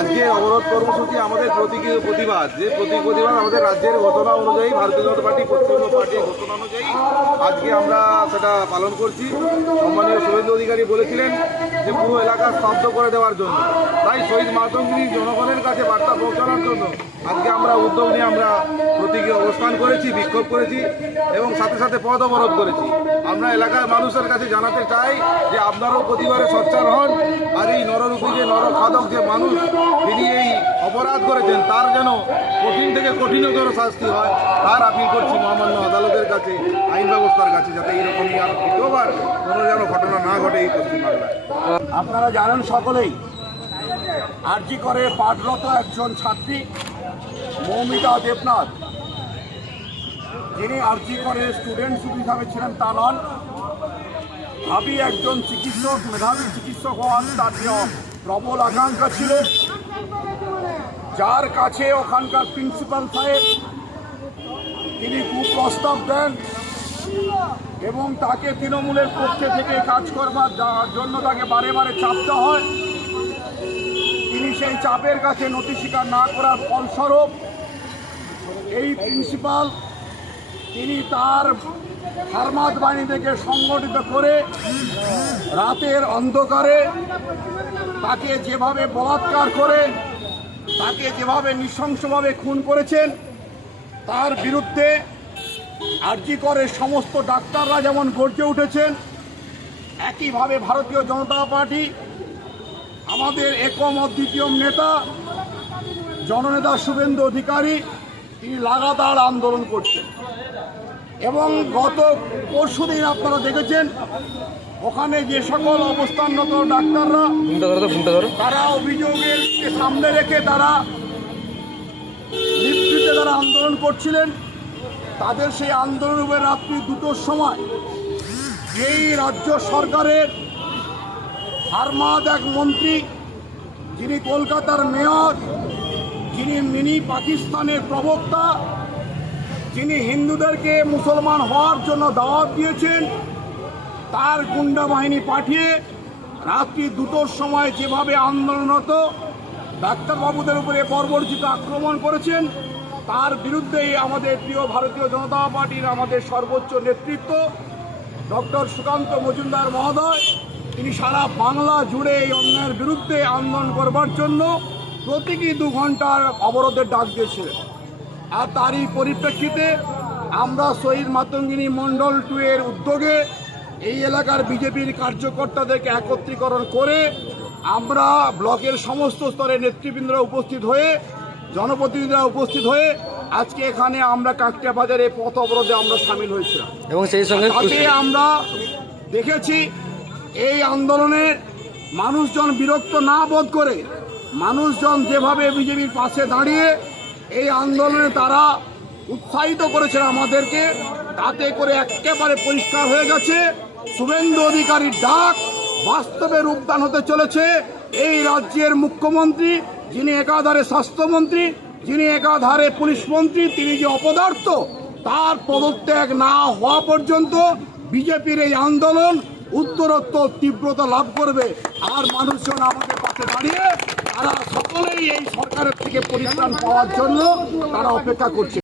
আজকে অবরোধ কর্মসূচি আমাদের প্রতীকী প্রতিবাদ। যে প্রতীক প্রতিবাদ আমাদের রাজ্যের ঘটনা অনুযায়ী ভারতীয় জনতা পার্টি, পশ্চিমবঙ্গ পার্টির ঘটনা অনুযায়ী আজকে আমরা সেটা পালন করছি। সম্মানীয় শুভেন্দু অধিকারী বলেছিলেন যে পুরো এলাকা স্তব্ধ করে দেওয়ার জন্য। তাই শহীদ মাতঙ্গিনী জনগণের কাছে বার্তা পৌঁছানোর জন্য আজকে আমরা উদ্যোগ নিয়ে আমরা প্রতীকী অবস্থান করেছি, বিক্ষোভ করেছি এবং সাথে সাথে পথ অবরোধ করেছি। আমরা এলাকার মানুষের কাছে জানাতে চাই যে আপনারাও প্রতিবারে সচ্চার হন আর এই নররূপী যে নরখাদক যে মানুষ, তিনি এই অপরাধ করেছেন, তার যেন কঠিন থেকে কঠিনতর শাস্তি হয়, তার আপিল করছি মহামান্য আদালতের কাছে আইন ব্যবস্থার কাছে যাতে এরকমই আর দ্বিতীয়বার কোনো যেন ঘটনা না ঘটে এই আপনারা জানেন সকলেই, আরজি করে পাঠরত একজন ছাত্রী, মৌমিতা দেবনাথ। যিনি আরজি করে স্টুডেন্ট হিসাবে ছিলেন, তা নন। ভাবি একজন চিকিৎসক, মেধাবী চিকিৎসক হওয়ার তার প্রবল আকাঙ্ক্ষা ছিল যার কাছে ওখানকার প্রিন্সিপাল সাহেব, তিনি কুপ্রস্তাব দেন। এবং তাকে তৃণমূলের পক্ষে থেকে কাজ করবার জন্য তাকে বারে বারে চাপতে হয়। তিনি সেই চাপের কাছে নথি স্বীকার না করার ফলস্বরূপ এই প্রিন্সিপাল তিনি তার বাহিনী থেকে সংগঠিত করে রাতের অন্ধকারে তাকে যেভাবে বলাৎকার করে, তাকে যেভাবে নৃশংসভাবে খুন করেছেন, তার বিরুদ্ধে আরজি করে সমস্ত ডাক্তাররা যেমন গর্জে উঠেছেন একইভাবে ভারতীয় জনতা পার্টি আমাদের একম অদ্বিতীয় নেতা জননেতা শুভেন্দু অধিকারী তিনি লাগাতার আন্দোলন করছেন। এবং গত পরশুদিন আপনারা দেখেছেন ওখানে যে সকল অবস্থানরত ডাক্তাররা তারা অভিযোগের সামনে রেখে তারা তারা আন্দোলন করছিলেন। তাদের সেই আন্দোলন রাত্রি দুটোর সময় যেই রাজ্য সরকারের হারমাদ এক মন্ত্রী, যিনি কলকাতার মেয়র, যিনি মিনি পাকিস্তানের প্রবক্তা, যিনি হিন্দুদেরকে মুসলমান হওয়ার জন্য দাওয়াত দিয়েছেন, তার গুন্ডা বাহিনী পাঠিয়ে রাত্রি দুটোর সময় যেভাবে আন্দোলনরত ডাক্তারবাবুদের উপরে বর্বরচিত আক্রমণ করেছেন তার বিরুদ্ধেই আমাদের প্রিয় ভারতীয় জনতা পার্টির আমাদের সর্বোচ্চ নেতৃত্ব, ডক্টর সুকান্ত মজুমদার মহোদয়। তিনি সারা বাংলা জুড়ে এই অন্যায়ের বিরুদ্ধে আন্দোলন করবার জন্য প্রতীকী দু ঘণ্টার অবরোধের ডাক দিয়েছিলেন। আর তারই পরিপ্রেক্ষিতে আমরা শহীদ মাতঙ্গিনী মণ্ডল টু এর উদ্যোগে এই এলাকার বিজেপির কার্যকর্তাদেরকে একত্রীকরণ করে আমরা ব্লকের সমস্ত স্তরে নেতৃবৃন্দরা উপস্থিত হয়ে জনপ্রতিনিধিরা উপস্থিত হয়ে আজকে এখানে আমরা কাকটিয়া বাজারে পথ অবরোধে আমরা সামিল হয়েছিলাম। এবং সেই সঙ্গে আমরা দেখেছি এই আন্দোলনে মানুষজন বিরক্ত না বোধ করে মানুষজন যেভাবে বিজেপির পাশে দাঁড়িয়ে এই আন্দোলনে তারা উৎসাহিত করেছেন আমাদেরকে তাতে করে একেবারে পরিষ্কার হয়ে গেছে শুভেন্দু অধিকারীর ডাক বাস্তবে রূপদান হতে চলেছে। এই রাজ্যের মুখ্যমন্ত্রী যিনি একাধারে স্বাস্থ্যমন্ত্রী, যিনি একাধারে পুলিশ মন্ত্রী, তিনি যে অপদার্থ, তার পদত্যাগ না হওয়া পর্যন্ত বিজেপির এই আন্দোলন উত্তরোত্তর তীব্রতা লাভ করবে। আর মানুষজন আমাদের পাশে দাঁড়িয়ে তারা সকলেই এই সরকারের থেকে পরিত্রাণ পাওয়ার জন্য তারা অপেক্ষা করছে।